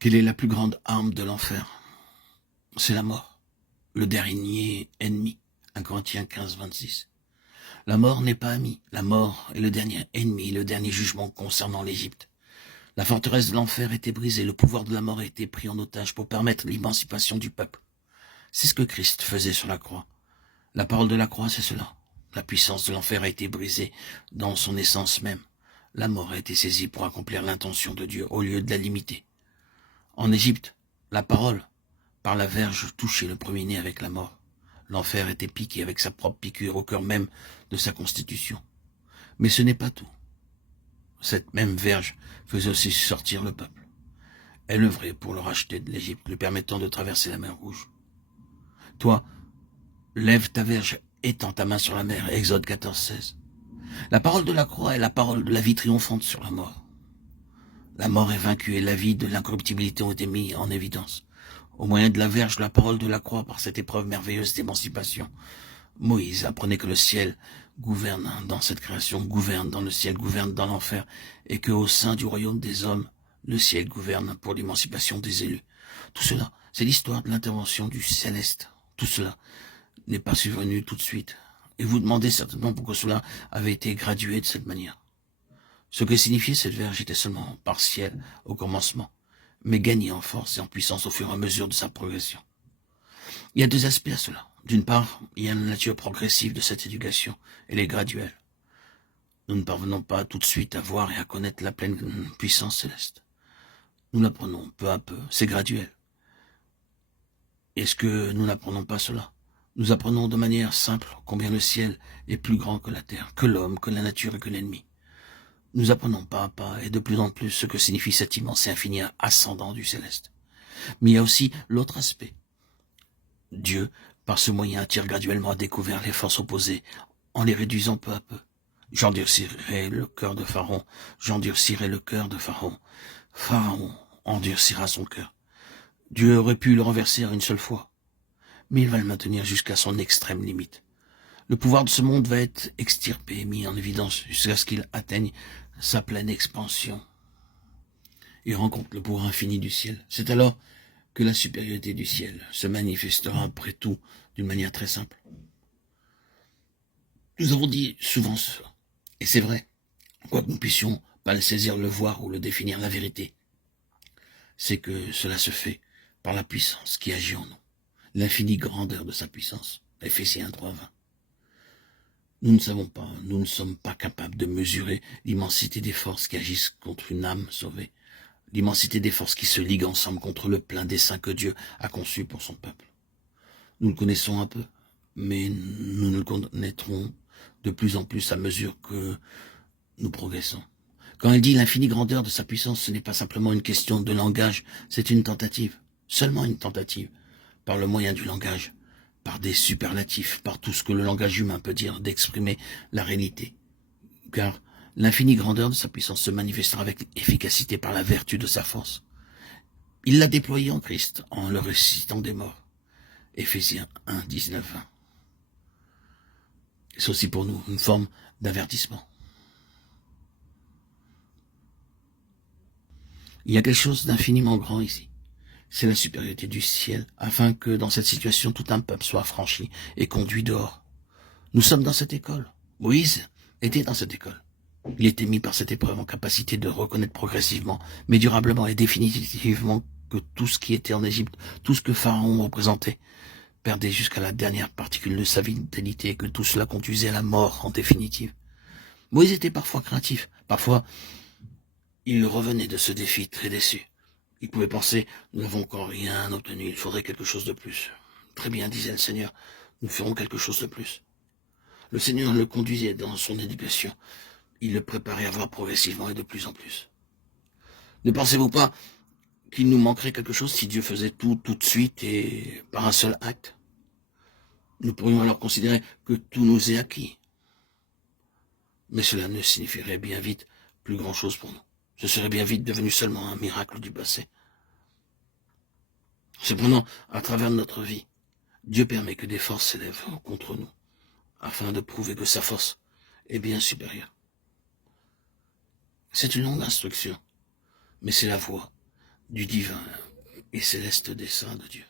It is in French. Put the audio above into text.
Quelle est la plus grande arme de l'enfer? C'est la mort, le dernier ennemi. 1 Corinthiens 15, 26. La mort n'est pas amie. La mort est le dernier ennemi, le dernier jugement concernant l'Égypte. La forteresse de l'enfer était brisée, le pouvoir de la mort a été pris en otage pour permettre l'émancipation du peuple. C'est ce que Christ faisait sur la croix. La parole de la croix, c'est cela. La puissance de l'enfer a été brisée dans son essence même. La mort a été saisie pour accomplir l'intention de Dieu au lieu de la limiter. En Égypte, la parole, par la verge, touchait le premier-né avec la mort. L'enfer était piqué avec sa propre piqûre au cœur même de sa constitution. Mais ce n'est pas tout. Cette même verge faisait aussi sortir le peuple. Elle œuvrait pour le racheter de l'Égypte, lui permettant de traverser la mer Rouge. Toi, lève ta verge, étends ta main sur la mer. Exode 14, 16. La parole de la croix est la parole de la vie triomphante sur la mort. La mort est vaincue et la vie de l'incorruptibilité ont été mis en évidence. Au moyen de la verge, la parole de la croix, par cette épreuve merveilleuse d'émancipation, Moïse apprenait que le ciel gouverne dans cette création, gouverne dans le ciel, gouverne dans l'enfer, et que au sein du royaume des hommes, le ciel gouverne pour l'émancipation des élus. Tout cela, c'est l'histoire de l'intervention du céleste. Tout cela n'est pas survenu tout de suite. Et vous demandez certainement pourquoi cela avait été gradué de cette manière. Ce que signifiait cette verge était seulement partiel au commencement, mais gagné en force et en puissance au fur et à mesure de sa progression. Il y a deux aspects à cela. D'une part, il y a la nature progressive de cette éducation. Elle est graduelle. Nous ne parvenons pas tout de suite à voir et à connaître la pleine puissance céleste. Nous l'apprenons peu à peu, c'est graduel. Est-ce que nous n'apprenons pas cela? Nous apprenons de manière simple combien le ciel est plus grand que la terre, que l'homme, que la nature et que l'ennemi. Nous apprenons pas à pas et de plus en plus ce que signifie cet immense et infini ascendant du céleste. Mais il y a aussi l'autre aspect. Dieu, par ce moyen, attire graduellement à découvert les forces opposées, en les réduisant peu à peu. J'endurcirai le cœur de Pharaon, j'endurcirai le cœur de Pharaon. Pharaon endurcira son cœur. Dieu aurait pu le renverser en une seule fois, mais il va le maintenir jusqu'à son extrême limite. Le pouvoir de ce monde va être extirpé, mis en évidence, jusqu'à ce qu'il atteigne sa pleine expansion et rencontre le pouvoir infini du ciel. C'est alors que la supériorité du ciel se manifestera après tout d'une manière très simple. Nous avons dit souvent cela, et c'est vrai, quoique nous puissions pas le saisir, le voir ou le définir, la vérité, c'est que cela se fait par la puissance qui agit en nous, l'infinie grandeur de sa puissance. Éphésiens 3, 20. Nous ne savons pas, nous ne sommes pas capables de mesurer l'immensité des forces qui agissent contre une âme sauvée, l'immensité des forces qui se liguent ensemble contre le plein dessein que Dieu a conçu pour son peuple. Nous le connaissons un peu, mais nous le connaîtrons de plus en plus à mesure que nous progressons. Quand il dit l'infinie grandeur de sa puissance, ce n'est pas simplement une question de langage, c'est une tentative, seulement une tentative, par le moyen du langage, par des superlatifs, par tout ce que le langage humain peut dire, d'exprimer la réalité. Car l'infinie grandeur de sa puissance se manifestera avec efficacité par la vertu de sa force. Il l'a déployée en Christ, en le ressuscitant des morts. Éphésiens 1, 19, 20. C'est aussi pour nous une forme d'avertissement. Il y a quelque chose d'infiniment grand ici. C'est la supériorité du ciel, afin que dans cette situation, tout un peuple soit franchi et conduit dehors. Nous sommes dans cette école. Moïse était dans cette école. Il était mis par cette épreuve en capacité de reconnaître progressivement, mais durablement et définitivement que tout ce qui était en Égypte, tout ce que Pharaon représentait, perdait jusqu'à la dernière particule de sa vitalité et que tout cela conduisait à la mort en définitive. Moïse était parfois craintif, parfois il revenait de ce défi très déçu. Il pouvait penser, nous n'avons encore rien obtenu, il faudrait quelque chose de plus. Très bien, disait le Seigneur, nous ferons quelque chose de plus. Le Seigneur le conduisait dans son éducation. Il le préparait à voir progressivement et de plus en plus. Ne pensez-vous pas qu'il nous manquerait quelque chose si Dieu faisait tout de suite et par un seul acte? Nous pourrions alors considérer que tout nous est acquis. Mais cela ne signifierait bien vite plus grand-chose pour nous. Ce serait bien vite devenu seulement un miracle du passé. Cependant, à travers notre vie, Dieu permet que des forces s'élèvent contre nous, afin de prouver que sa force est bien supérieure. C'est une longue instruction, mais c'est la voie du divin et céleste dessein de Dieu.